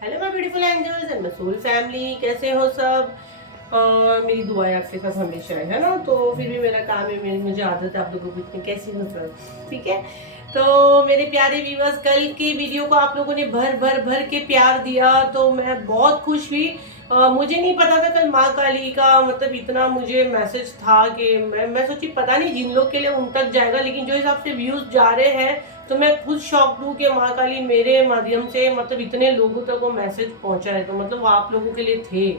Hello my beautiful angels and my soul family, कैसे हो सब। मेरी दुआएं आपके साथ हमेशा है ना। तो फिर भी मेरा काम है, मुझे आदत है आप लोगों को इतने कैसे हो सब, ठीक है। तो मेरे प्यारे व्यूअर्स, कल की वीडियो को आप लोगों ने भर भर भर के प्यार दिया तो मैं बहुत खुश हुई। मुझे नहीं पता था कल माँ काली का मतलब इतना मुझे मैसेज था कि मैं सोची पता नहीं जिन लोग के लिए उन तक जाएगा, लेकिन जो हिसाब से व्यूज जा रहे हैं तो मैं खुद शॉक्ड हूँ कि माँ काली मेरे माध्यम से मतलब इतने लोगों तक वो मैसेज पहुंचा है, तो मतलब वो आप लोगों के लिए थे।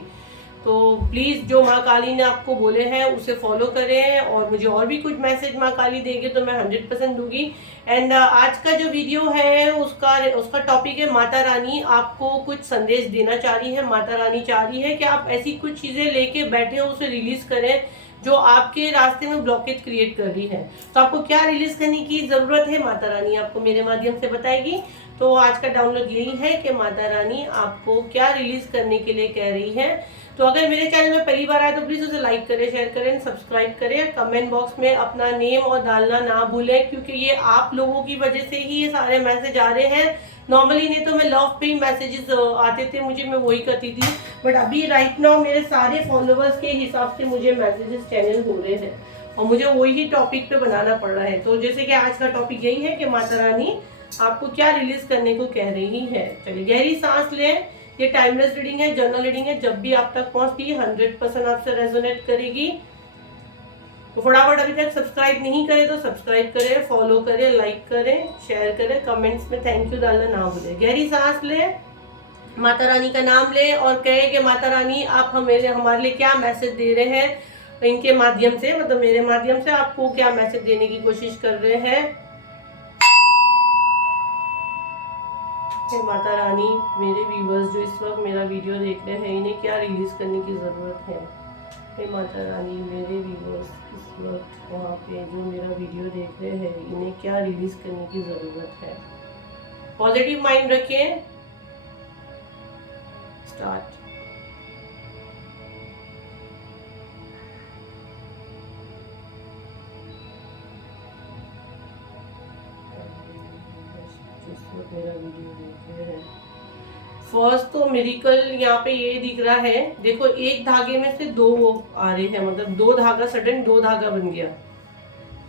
तो प्लीज़ जो माँ काली ने आपको बोले हैं उसे फॉलो करें, और मुझे और भी कुछ मैसेज माँ काली देंगे तो मैं 100% दूंगी। एंड आज का जो वीडियो है उसका उसका टॉपिक है माता रानी आपको कुछ संदेश देना चाह रही है। माता रानी चाह रही है कि आप ऐसी कुछ चीज़ें लेके बैठे हो उसे रिलीज करें जो आपके रास्ते में ब्लॉकेज क्रिएट कर रही है। तो आपको क्या रिलीज करने की जरूरत है माता रानी आपको मेरे माध्यम से बताएगी। तो आज का डाउनलोड यही है कि माता रानी आपको क्या रिलीज करने के लिए कह रही है। तो अगर मेरे चैनल में पहली बार आए तो प्लीज उसे लाइक करें, शेयर करें, सब्सक्राइब करें। कमेंट बॉक्स में अपना नेम और डालना ना भूलें, क्योंकि ये आप लोगों की वजह से ही ये सारे मैसेज आ रहे हैं। नॉर्मली नहीं तो मैं लव पे मैसेजेस आते थे मुझे, मैं वही करती थी। बट अभी राइट नाउ मेरे सारे फॉलोअर्स के हिसाब से मुझे मैसेजेस चैनल हो रहे हैं और मुझे वही टॉपिक पे बनाना पड़ रहा है। तो जैसे कि आज का टॉपिक यही है कि माता रानी आपको क्या रिलीज करने को कह रही है। चलिए गहरी सांस लें। ये टाइमलेस रीडिंग है, जर्नल रीडिंग है, जब भी आप तक पहुंचती है 100% आपसे रेजोनेट करेगी। तो फटाफट अभी तक सब्सक्राइब नहीं करे तो सब्सक्राइब करें, फॉलो करें, लाइक करें, शेयर करें, कमेंट्स में थैंक यू डालना ना भूलें। गहरी सांस लें, माता रानी का नाम ले और कहे कि माता रानी आप हमारे लिए क्या मैसेज दे रहे हैं इनके माध्यम से, मतलब मेरे माध्यम से आपको क्या मैसेज देने की कोशिश कर रहे हैं। माता रानी मेरे व्यूवर्स जो इस वक्त मेरा वीडियो देख रहे हैं इन्हें क्या रिलीज करने की ज़रूरत है। हे माता रानी मेरे व्यूवर्स इस वक्त वहाँ पे जो मेरा वीडियो देख रहे हैं इन्हें क्या रिलीज करने की ज़रूरत है। पॉजिटिव माइंड रखें। स्टार्ट। मेरा वीडियो देख रहे हैं, फर्स्ट तो मिरेकल यहाँ पे ये दिख रहा है। देखो एक धागे में से दो आ रहे हैं, मतलब दो धागा सडन दो धागा बन गया।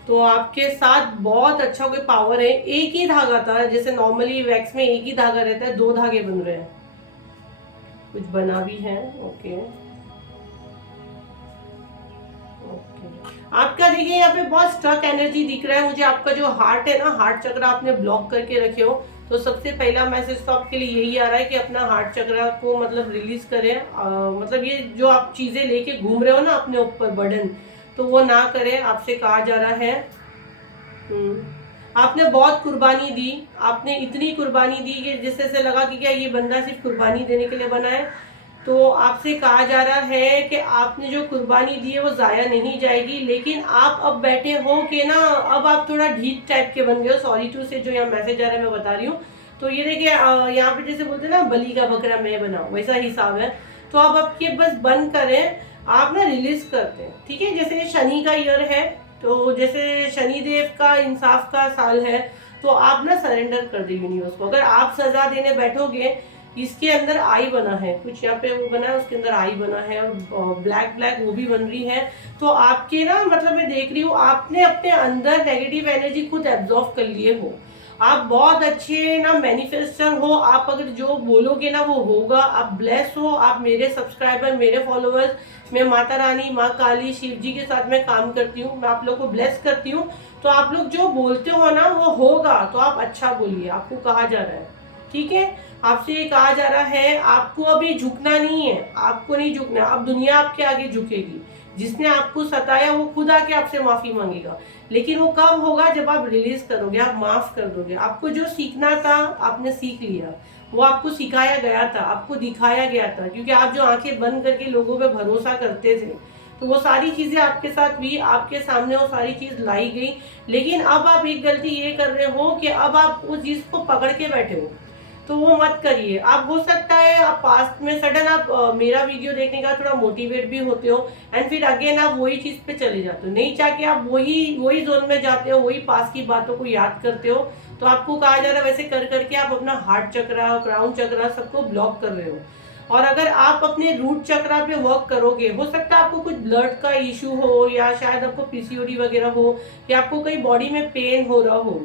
तो आपके साथ बहुत अच्छा कोई पावर है। एक ही धागा था, जैसे नॉर्मली वैक्स में एक ही धागा रहता है, दो धागे बन रहे हैं, कुछ बना भी है। ओके आपका देखिए यहाँ पे बहुत स्टक एनर्जी दिख रहा है मुझे। आपका जो हार्ट है ना, हार्ट चक्र आपने ब्लॉक करके रखे हो। तो सबसे पहला मैसेज तो आपके लिए यही आ रहा है कि अपना हार्ट चक्र को मतलब रिलीज करें। मतलब ये जो आप चीजें लेके घूम रहे हो ना अपने ऊपर बर्डन, तो वो ना करें, आपसे कहा जा रहा है। आपने बहुत कुर्बानी दी, आपने इतनी कुर्बानी दी कि जिससे से लगा कि क्या ये बंदा सिर्फ कुर्बानी देने के लिए बना है। तो आपसे कहा जा रहा है कि आपने जो कुर्बानी दी है वो जाया नहीं जाएगी, लेकिन आप अब बैठे हो कि ना अब आप थोड़ा ढीठ टाइप के बन गए हो। सॉरी टू से जो यहाँ मैसेज आ रहा है मैं बता रही हूँ। तो ये देखिए यहाँ पे जैसे बोलते हैं ना बलि का बकरा मैं बनाऊँ, वैसा हिसाब है। तो अब ये बस बंद करें, आप ना रिलीज करते हैं, ठीक है। जैसे शनि का ईयर है, तो जैसे शनि देव का इंसाफ का साल है, तो आप ना सरेंडर कर दे यूनिवर्स को। अगर आप सजा देने बैठोगे, इसके अंदर आई बना है, कुछ यहाँ पे वो बना है, उसके अंदर आई बना है और ब्लैक ब्लैक वो भी बन रही है। तो आपके ना मतलब मैं देख रही हूँ आपने अपने अंदर नेगेटिव एनर्जी खुद एब्जॉर्व कर लिए हो। आप बहुत अच्छे ना मैनिफेस्टर हो। आप अगर जो बोलोगे ना वो होगा। आप ब्लेस हो। आप मेरे सब्सक्राइबर, मेरे फॉलोअर्स, मैं माता रानी, माँ काली, शिव जी के साथ मैं काम करती हूँ, मैं आप लोग को ब्लेस करती हूँ। तो आप लोग जो बोलते हो ना वो होगा। तो आप अच्छा बोलिए, आपको कहा जा रहा है, ठीक है। आपसे ये कहा जा रहा है आपको अभी झुकना नहीं है, आपको नहीं झुकना। अब दुनिया आपके आगे झुकेगी। जिसने आपको सताया वो खुद आके आपसे माफी मांगेगा, लेकिन वो कब होगा जब आप रिलीज करोगे, आप माफ कर दोगे। आपको जो सीखना था आपने सीख लिया, वो आपको सिखाया गया था, आपको दिखाया गया था। क्योंकि आप जो आंखें बंद करके लोगों पे भरोसा करते थे, तो वो सारी चीजें आपके साथ हुई, आपके सामने वो सारी चीज लाई गई। लेकिन अब आप एक गलती ये कर रहे हो कि अब आप उस चीज को पकड़ के बैठे हो। तो वो मत करिए। आप हो सकता है आप पास्ट में सडन आप मेरा वीडियो देखने का थोड़ा मोटिवेट भी होते हो एंड फिर अगेन आप वही चीज पे चले जाते हो, नहीं चाह के आप वही जोन में जाते हो, वही पास की बातों को याद करते हो। तो आपको कहा जा रहा है वैसे कर करके आप अपना हार्ट चक्रा, क्राउन चक्रा सबको ब्लॉक कर रहे हो। और अगर आप अपने रूट चक्रा पे वर्क करोगे, हो सकता है आपको कुछ ब्लड का इशू हो या शायद आपको पीसीओडी वगैरह हो या आपको कहीं बॉडी में पेन हो रहा हो,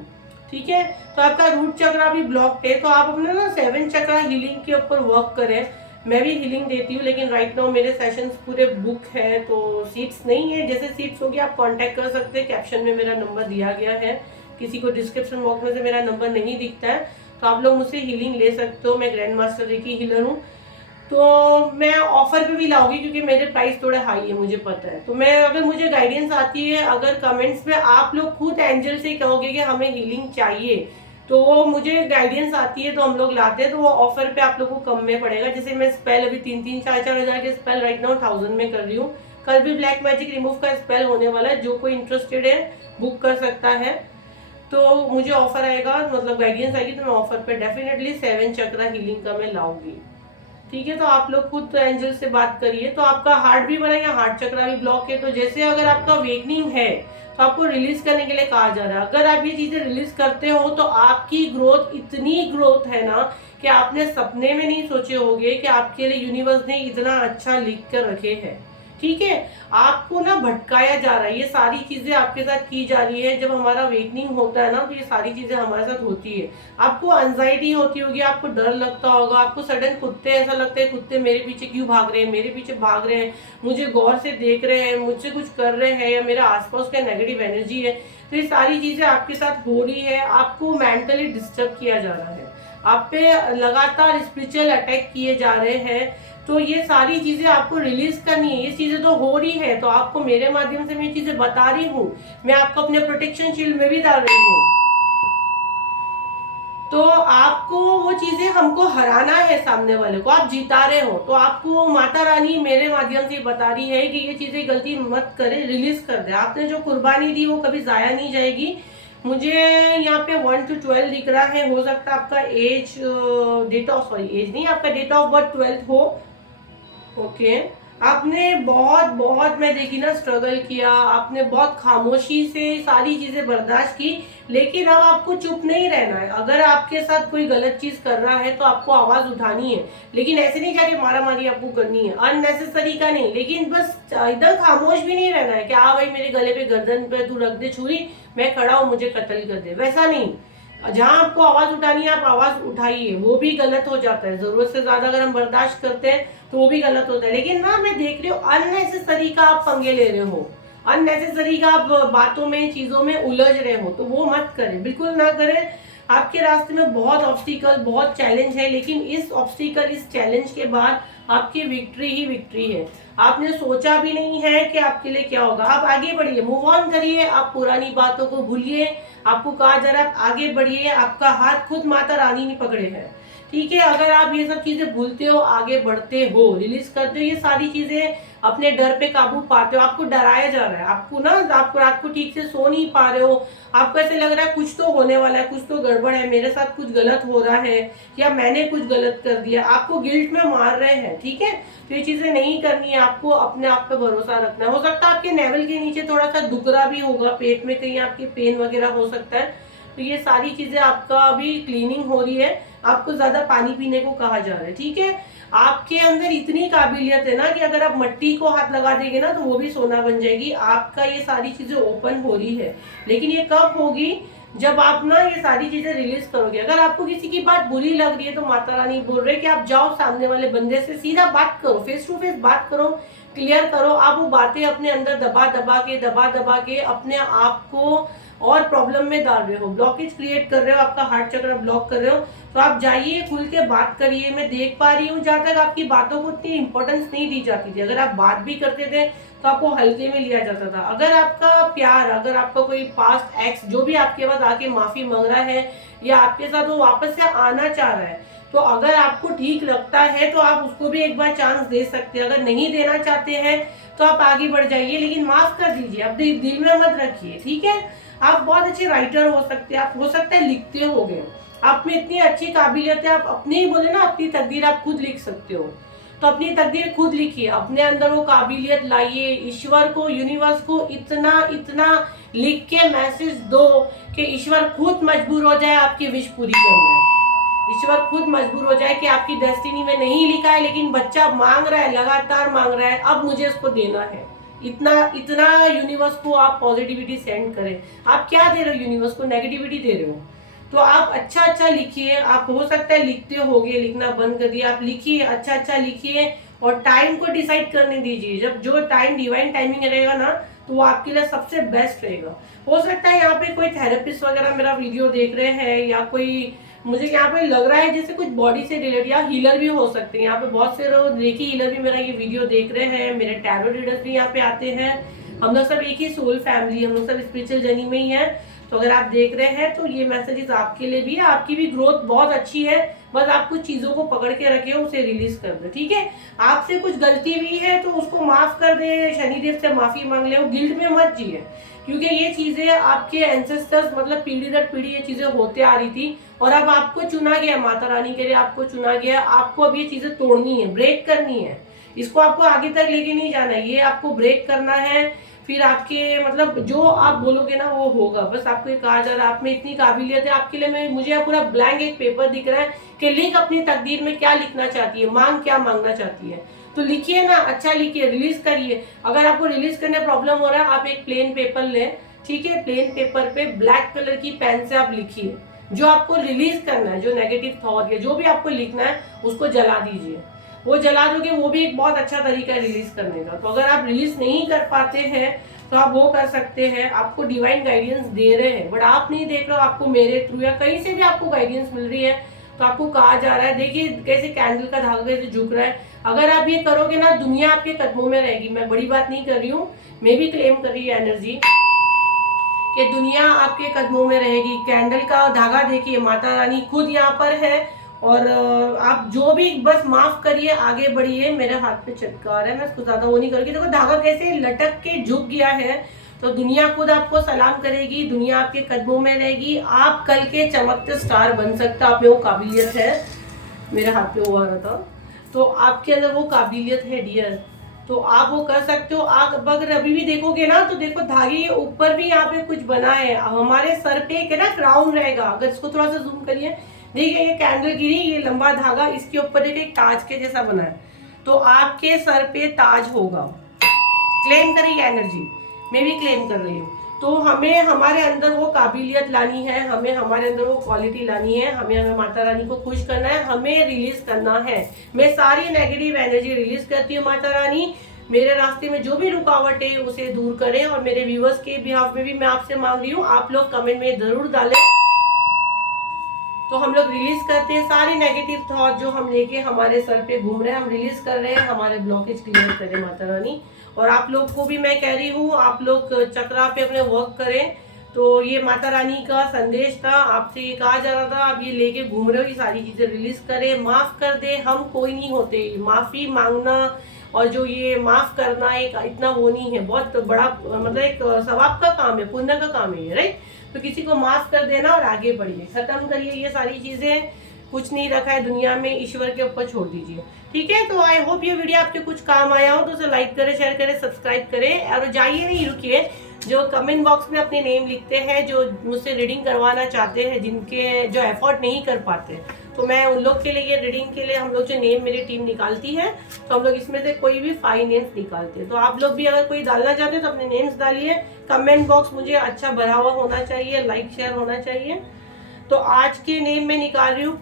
ठीक है, तो आपका रूट चक्रा भी ब्लॉक है। तो आप अपने ना 7 चक्रा हीलिंग के ऊपर वर्क करें। मैं भी हीलिंग देती हूँ, लेकिन राइट नाउ मेरे सेशंस पूरे बुक है, तो सीट्स नहीं है। जैसे सीट्स होगी आप कांटेक्ट कर सकते हैं, कैप्शन में मेरा नंबर दिया गया है। किसी को डिस्क्रिप्शन बॉक्स में से मेरा नंबर नहीं दिखता है तो आप लोग मुझसे हीलिंग ले सकते हो। मैं ग्रैंड मास्टर रेकी हीलर हूँ। तो मैं ऑफर पे भी लाऊंगी क्योंकि मेरे प्राइस थोड़े हाई है, मुझे पता है। तो मैं अगर मुझे गाइडेंस आती है, अगर कमेंट्स में आप लोग खुद एंजल से कहोगे कि हमें हीलिंग चाहिए, तो वो मुझे गाइडेंस आती है तो हम लोग लाते हैं, तो वो ऑफर पे आप लोग को कम में पड़ेगा। जैसे मैं स्पेल अभी 3-4 हज़ार के स्पेल राइट नाउ 1000 में कर रही हूँ। कल भी ब्लैक मैजिक रिमूव का स्पेल होने वाला है, जो कोई इंटरेस्टेड है बुक कर सकता है। तो मुझे ऑफर आएगा, मतलब गाइडेंस आएगी तो मैं ऑफर पे डेफिनेटली 7 चक्रा हीलिंग का मैं लाऊंगी, ठीक है। तो आप लोग खुद तो एंजल से बात करिए। तो आपका हार्ट भी बना या हार्ट चक्रा भी ब्लॉक है, तो जैसे अगर आपका वेकनिंग है तो आपको रिलीज करने के लिए कहा जा रहा है। अगर आप ये चीजें रिलीज करते हो तो आपकी ग्रोथ, इतनी ग्रोथ है ना कि आपने सपने में नहीं सोचे होंगे कि आपके लिए यूनिवर्स ने इतना अच्छा लिख कर रखे हैं, ठीक है। आपको ना भटकाया जा रहा है, ये सारी चीजें आपके साथ की जा रही है। जब हमारा वेकनिंग होता है ना तो ये सारी चीजें हमारे साथ होती है। आपको एंजाइटी होती होगी, आपको डर लगता होगा, आपको सडन कुत्ते ऐसा लगता है कुत्ते मेरे पीछे क्यों भाग रहे हैं, मेरे पीछे भाग रहे हैं, मुझे गौर से देख रहे हैं, मुझसे कुछ कर रहे हैं, या मेरा आसपास का नेगेटिव एनर्जी है। तो ये सारी चीजें आपके साथ हो रही है। आपको मेंटली डिस्टर्ब किया जा रहा है, आप पे लगातार स्पिरिचुअल अटैक किए जा रहे हैं। तो ये सारी चीजें आपको रिलीज करनी है। ये चीजें तो हो रही है, तो आपको मेरे माध्यम से मैं चीजें बता रही हूँ, मैं आपको अपने प्रोटेक्शन शील्ड में भी डाल रही हूँ। तो आपको वो चीजें हमको हराना है, सामने वाले को आप जिता रहे हो। तो आपको माता रानी मेरे माध्यम से बता रही है कि ये चीजें गलती मत करे, रिलीज कर दे। आपने जो कुर्बानी दी वो कभी जाया नहीं जाएगी। मुझे यहाँ पे 1 to 12 दिख रहा है। हो सकता है आपका age, date of, sorry age नहीं, आपका डेट ऑफ बर्थ 12 हो। ओके, आपने बहुत बहुत मैं देखी ना स्ट्रगल किया, आपने बहुत खामोशी से सारी चीजें बर्दाश्त की, लेकिन अब आपको चुप नहीं रहना है। अगर आपके साथ कोई गलत चीज कर रहा है तो आपको आवाज उठानी है, लेकिन ऐसे नहीं जाके मारा मारी आपको करनी है, अननेसेसरी का नहीं। लेकिन बस इधर खामोश भी नहीं रहना है कि हाँ भाई मेरे गले पे गर्दन पे तू रख दे छुरी, मैं खड़ा हूं मुझे कत्ल कर दे, वैसा नहीं। जहां आपको आवाज उठानी है आप आवाज उठाइए। वो भी गलत हो जाता है, जरूरत से ज्यादा अगर हम बर्दाश्त करते हैं तो वो भी गलत होता है। लेकिन ना मैं देख रही हूँ अननेसेसरी का आप पंगे ले रहे हो, अननेसेसरी का आप बातों में चीजों में उलझ रहे हो, तो वो मत करें, बिल्कुल ना करें। आपके रास्ते में बहुत ऑब्स्टिकल, बहुत चैलेंज है, लेकिन इस ऑब्स्टिकल, इस चैलेंज के बाद आपकी विक्ट्री ही विक्ट्री है। आपने सोचा भी नहीं है कि आपके लिए क्या होगा। आप आगे बढ़िए, मूव ऑन करिए, आप पुरानी बातों को भूलिए। आपको कहा जा रहा है आप आगे बढ़िए, आपका हाथ खुद माता रानी ने पकड़े हैं, ठीक है। अगर आप ये सब चीजें भूलते हो, आगे बढ़ते हो, रिलीज करते हो, ये सारी चीजें अपने डर पे काबू पाते हो। आपको डराया जा रहा है, आपको ना, आप रात को ठीक से सो नहीं पा रहे हो, आपको ऐसे लग रहा है कुछ तो होने वाला है, कुछ तो गड़बड़ है, मेरे साथ कुछ गलत हो रहा है या मैंने कुछ गलत कर दिया, आपको गिल्ट में मार रहे हैं, ठीक है। तो ये चीजें नहीं करनी है, आपको अपने आप पे भरोसा रखना है। हो सकता है आपके नेवल के नीचे थोड़ा सा दुखरा भी होगा, पेट में कहीं आपके पेन वगैरह हो सकता है। तो ये सारी चीजें आपका अभी क्लीनिंग हो रही है। आपको ज्यादा पानी पीने को कहा जा रहा है, ठीक है। आपके अंदर इतनी काबिलियत है ना कि अगर आप मट्टी को हाथ लगा देंगे ना तो वो भी सोना बन जाएगी। आपका ये सारी चीजें ओपन हो रही है, लेकिन ये कब होगी, जब आप ना ये सारी चीजें रिलीज करोगे। अगर आपको किसी की बात बुरी लग रही है तो माता रानी बोल रहे कि आप जाओ सामने वाले बंदे से सीधा बात करो, फेस टू फेस बात करो, क्लियर करो। आप वो बातें अपने अंदर दबा दबा के अपने आप को और प्रॉब्लम में डाल रहे हो, ब्लॉकेज क्रिएट कर रहे हो, आपका हार्ट चक्र ब्लॉक कर रहे हो। तो आप जाइए, खुल के बात करिए। मैं देख पा रही हूँ जहाँ तक आपकी बातों को इतनी इंपॉर्टेंस नहीं दी जाती थी। अगर आप बात भी करते थे तो आपको हल्के में लिया जाता था। अगर आपका प्यार, अगर आपका कोई पास्ट एक्स जो भी आपके पास आके माफी मांग रहा है या आपके साथ वो वापस से आना चाह रहा है, तो अगर आपको ठीक लगता है तो आप उसको भी एक बार चांस दे सकते हैं। अगर नहीं देना चाहते हैं तो आप आगे बढ़ जाइए, लेकिन माफ कर दीजिए, अब दिल में मत रखिए, ठीक है। आप बहुत अच्छे राइटर हो सकते हैं, आप हो सकता है लिखते होगे, आप में इतनी अच्छी काबिलियत है, आप अपने ही बोले ना अपनी तकदीर आप खुद लिख सकते हो, तो अपनी तकदीर खुद लिखिए, अपने अंदर वो काबिलियत लाइए, ईश्वर को, यूनिवर्स को इतना इतना लिख के मैसेज दो कि ईश्वर खुद मजबूर हो जाए आपकी विश पूरी करने। ईश्वर खुद मजबूर हो जाए कि आपकी डेस्टिनी में नहीं लिखा है लेकिन बच्चा मांग रहा है, लगातार मांग रहा है, अब मुझे इसको देना है। इतना इतना यूनिवर्स को आप पॉजिटिविटी सेंड करें। आप क्या दे रहे हो यूनिवर्स को? नेगेटिविटी दे रहे हो। तो आप अच्छा अच्छा लिखिए। आप हो सकता है लिखते होगे, लिखना बंद कर दिया, आप लिखिए, अच्छा अच्छा लिखिए और टाइम को डिसाइड करने दीजिए। जब जो टाइम डिवाइन टाइमिंग रहेगा ना तो वो आपके लिए सबसे बेस्ट रहेगा। हो सकता है यहाँ पे कोई थेरेपिस्ट वगैरह मेरा वीडियो देख रहे हैं या कोई, मुझे यहाँ पे लग रहा है जैसे कुछ बॉडी से रिलेटेड, या हीलर भी हो सकते हैं। यहाँ पे बहुत से लोग रेकी हीलर भी मेरा ये वीडियो देख रहे हैं, मेरे टैरो रीडर्स भी यहाँ पे आते हैं। हम लोग सब एक ही सोल फैमिली, हम लोग सब स्पिरिचुअल जर्नी में ही है। तो अगर आप देख रहे हैं तो ये मैसेजेस आपके लिए भी है। आपकी भी ग्रोथ बहुत अच्छी है, बस आप कुछ चीजों को पकड़ के रखे, उसे रिलीज कर दो, ठीक है। आपसे कुछ गलती भी है तो उसको माफ कर दे, शनिदेव से माफी मांग ले, गिल्ट में मत जिए, क्योंकि ये चीजें आपके एंसेस्टर्स मतलब पीढ़ी दर पीढ़ी ये चीजें होते आ रही थी और अब आपको चुना गया, माता रानी के लिए आपको चुना गया। आपको अब ये चीजें तोड़नी है, ब्रेक करनी है, इसको आपको आगे तक लेके नहीं जाना है, ये आपको ब्रेक करना है। फिर आपके मतलब जो आप बोलोगे ना वो होगा। बस आपको कहा जा रहा है आप में इतनी काबिलियत है, आपके लिए मैं, मुझे पूरा ब्लैंक एक पेपर दिख रहा है कि लिख अपनी तकदीर में क्या लिखना चाहती है, मांग क्या मांगना चाहती है, तो लिखिए ना, अच्छा लिखिए, रिलीज करिए। अगर आपको रिलीज करने प्रॉब्लम हो रहा है, आप एक प्लेन पेपर लें, ठीक है, प्लेन पेपर पे ब्लैक कलर की पेन से आप लिखिए जो आपको रिलीज करना है, जो नेगेटिव थॉट या जो भी आपको लिखना है उसको जला दीजिए। वो जला दोगे, वो भी एक बहुत अच्छा तरीका है रिलीज करने का। तो अगर आप रिलीज नहीं कर पाते हैं तो आप वो कर सकते हैं, आपको डिवाइन गाइडेंस दे रहे हैं बट आप नहीं देख रहे हो, आपको मेरे थ्रू या कहीं से भी आपको गाइडेंस मिल रही है तो आपको कहा जा रहा है, देखिए कैसे कैंडल का धागा कैसे झुक रहा है। अगर आप ये करोगे ना, दुनिया आपके कदमों में रहेगी। मैं बड़ी बात नहीं कर रही हूँ, मैं भी क्लेम कर रही है एनर्जी कि दुनिया आपके कदमों में रहेगी। कैंडल का धागा देखिए, माता रानी खुद यहाँ पर है और आप जो भी बस माफ करिए, आगे बढ़िए। मेरे हाथ पे चटकार है, मैं इसको ज्यादा वो नहीं करूँगी। देखो धागा कैसे लटक के झुक गया है, तो दुनिया खुद आपको सलाम करेगी, दुनिया आपके कदमों में रहेगी। आप कल के चमकते स्टार बन सकते, आप में वो काबिलियत है। मेरे हाथ पे वो आ रहा था, तो आपके अंदर वो काबिलियत है डियर, तो आप वो कर सकते हो। आप अगर अभी भी देखोगे ना तो देखो धागे के ऊपर भी यहाँ पे कुछ बना है, हमारे सर पे एक है ना क्राउन रहेगा। अगर इसको थोड़ा सा जूम करिए, देखिए ये कैंडल गिरी, ये लंबा धागा, इसके ऊपर एक ताज के जैसा बना है, तो आपके सर पे ताज होगा। क्लेम करिए एनर्जी, मैं भी क्लेम कर रही हूँ। तो हमें हमारे अंदर वो काबिलियत लानी है, हमें हमारे अंदर वो क्वालिटी लानी है, हमें माता रानी को खुश करना है, हमें रिलीज करना है। मैं सारी नेगेटिव एनर्जी रिलीज करती हूँ माता रानी, मेरे रास्ते में जो भी रुकावट है उसे दूर करें। और मेरे व्यूवर्स के बिहाफ में भी मैं आपसे मांग रही हूँ, आप लोग कमेंट में जरूर डालें, तो हम लोग रिलीज करते हैं सारी नेगेटिव थॉट जो हम लेके हमारे सर पे घूम रहे हैं, हम रिलीज कर रहे हैं, हमारे ब्लॉकेज क्लियर करें माता रानी। और आप लोग को भी मैं कह रही हूँ, आप लोग चक्रा पे अपने वर्क करें। तो ये माता रानी का संदेश था, आपसे ये कहा जा रहा था, आप ये लेके घूम रहे हो, ये सारी चीजें रिलीज करें, माफ कर दे। हम कोई नहीं होते, माफी मांगना और जो ये माफ करना एक इतना वो नहीं है, बहुत बड़ा मतलब एक सवाब का काम है, पुण्य का काम है ये, राइट। तो किसी को माफ कर देना और आगे बढ़िए, खत्म करिए ये सारी चीजें, कुछ नहीं रखा है दुनिया में, ईश्वर के ऊपर छोड़ दीजिए, ठीक है। तो आई होप ये वीडियो आपके कुछ काम आया हो, तो उसे लाइक करें, शेयर करें, सब्सक्राइब करें। और जाइए नहीं, रुकिए, जो कमेंट बॉक्स में अपने नेम लिखते हैं, जो मुझसे रीडिंग करवाना चाहते हैं, जिनके जो एफर्ट नहीं कर पाते, तो मैं उन लोग के लिए ये रीडिंग के लिए हम लोग जो नेम मेरी टीम निकालती है, तो हम लोग इसमें से कोई भी 5 नेम्स निकालते हैं। तो आप लोग भी अगर कोई डालना चाहते हैं तो अपने नेम्स डालिए। कमेंट बॉक्स मुझे अच्छा भरा हुआ होना चाहिए, लाइक शेयर होना चाहिए। तो आज के नेम में निकाल रही हूँ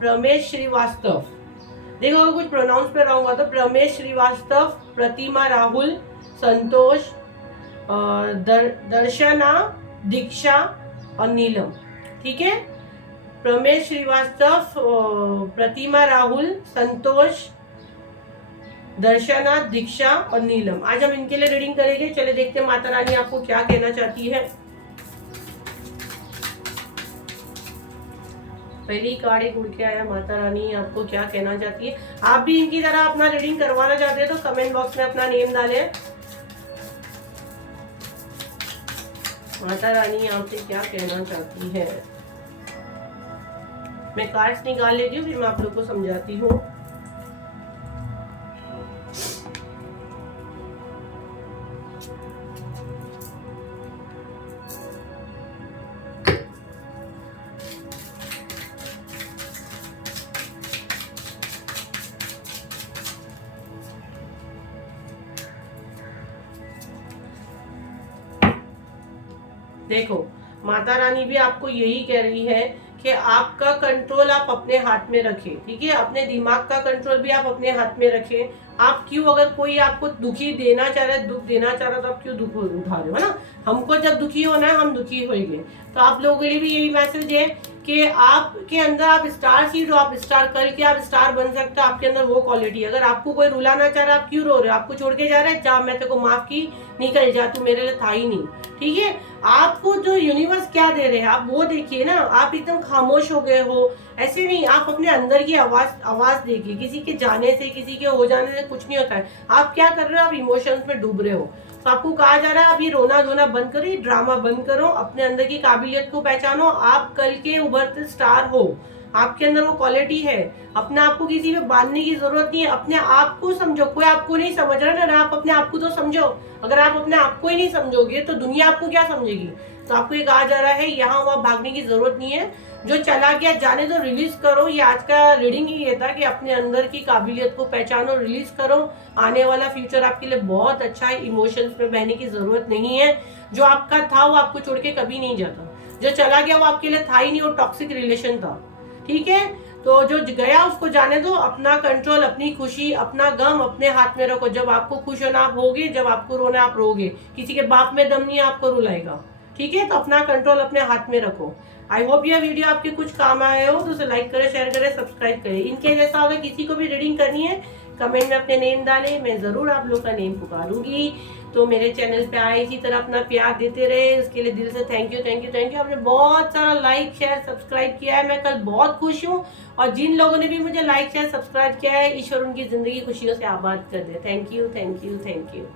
प्रमेश श्रीवास्तव। देखो अगर कुछ प्रोनाउंस पे रहूंगा तो प्रमेश श्रीवास्तव, प्रतिमा राहुल, संतोष, दर्शना, दीक्षा और नीलम, ठीक है। प्रमेश श्रीवास्तव, प्रतिमा राहुल, संतोष, दर्शना, दीक्षा और नीलम। आज हम इनके लिए रीडिंग करेंगे। चले देखते हैं माता रानी आपको क्या कहना चाहती है। पहली कार्ड एक उड़ के आया, माता रानी आपको क्या कहना चाहती है। आप भी इनकी तरह अपना रीडिंग करवाना चाहते हैं तो कमेंट बॉक्स में अपना नेम डालें। माता रानी आपसे क्या कहना चाहती है। मैं कार्ड्स निकाल लेती हूँ, फिर मैं आप लोग को समझाती हूँ। देखो, माता रानी भी आपको यही कह रही है कि आपका कंट्रोल आप अपने हाथ में रखें, ठीक है। अपने दिमाग का कंट्रोल भी आप अपने हाथ में रखें। आप क्यों, अगर कोई आपको दुखी देना चाह रहा है, दुख देना चाह रहा है, तो आप क्यों दुख उठा रहे हो, है ना। हमको जब दुखी होना है हम दुखी होंगे। तो आप लोगों के लिए भी यही मैसेज है कि आपके अंदर आप स्टार सीड हो, आप स्टार करके आप स्टार बन सकते हो। आपके अंदर वो क्वालिटी, अगर आपको कोई रुलाना चाह रहा है, आप क्यों रो रहे हो, आपको छोड़ के जा रहा है, जा मैं तेरे को माफ की, निकल जा, तू मेरे लिए था ही नहीं, ठीक है। आपको जो यूनिवर्स क्या दे रहे हैं आप वो देखिए ना। आप एकदम खामोश हो गए हो, ऐसे नहीं। आप अपने अंदर की आवाज देखिए। किसी के जाने से, किसी के हो जाने से कुछ नहीं होता है। आप क्या कर रहे हो, आप इमोशंस में डूब रहे हो। तो आपको कहा जा रहा है आप ये रोना धोना बंद करो, ये ड्रामा बंद करो, अपने अंदर की काबिलियत को पहचानो। आप कल के उभरते स्टार हो, आपके अंदर वो क्वालिटी है। अपने आप को किसी पे बांधने की जरूरत नहीं है। अपने आप को समझो, कोई आपको नहीं समझ रहा ना, आप अपने आप को तो समझो। अगर आप अपने आप को ही नहीं समझोगे तो दुनिया आपको क्या समझेगी। तो आपको ये कहा जा रहा है यहाँ वहां भागने की जरूरत नहीं है। जो चला गया जाने दो, रिलीज करो। ये आज का रीडिंग ही ये था कि अपने अंदर की काबिलियत को पहचानो, रिलीज करो। आने वाला फ्यूचर आपके लिए बहुत अच्छा है। इमोशंस में बहने की जरूरत नहीं है। जो आपका था वो आपको छोड़ के कभी नहीं जाता। जो चला गया वो आपके लिए था ही नहीं, वो टॉक्सिक रिलेशन था, ठीक है। तो जो गया उसको जाने दो। अपना कंट्रोल, अपनी खुशी, अपना गम अपने हाथ में रखो। जब आपको खुश होना आप होगे, जब आपको रोना आप रोगे। किसी के बाप में दम नहीं आपको रुलाएगा, ठीक है। तो अपना कंट्रोल अपने हाथ में रखो। आई होप यह वीडियो आपके कुछ काम आए हो, तो उसे लाइक करें, शेयर करें, सब्सक्राइब करें। इनके जैसा अगर किसी को भी रीडिंग करनी है, कमेंट में अपने नेम डालें, मैं जरूर आप लोग का नेम पुकारूंगी। तो मेरे चैनल पे आए, इसी तरह अपना प्यार देते रहे, उसके लिए दिल से thank you, thank you, thank you. आपने बहुत सारा लाइक शेयर सब्सक्राइब किया है, मैं कल बहुत खुश हूँ। और जिन लोगों ने भी मुझे लाइक शेयर सब्सक्राइब किया है, ईश्वर उनकी जिंदगी खुशियों से आबाद कर दे। Thank you, thank you, thank you.